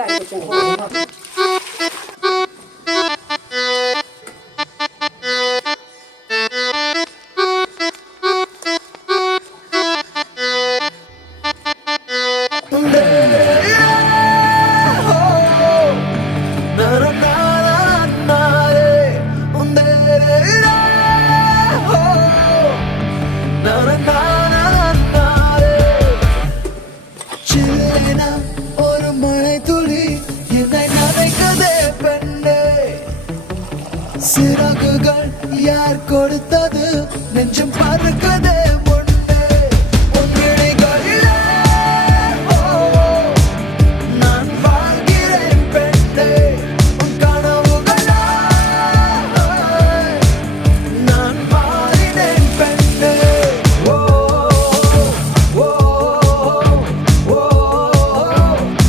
சூடாக ஒரு மழை துளி என்னை நனைக்குதே பெண்ணே, சிறகுகள் யார் கொடுத்தது நெஞ்சம் பறக்குதே.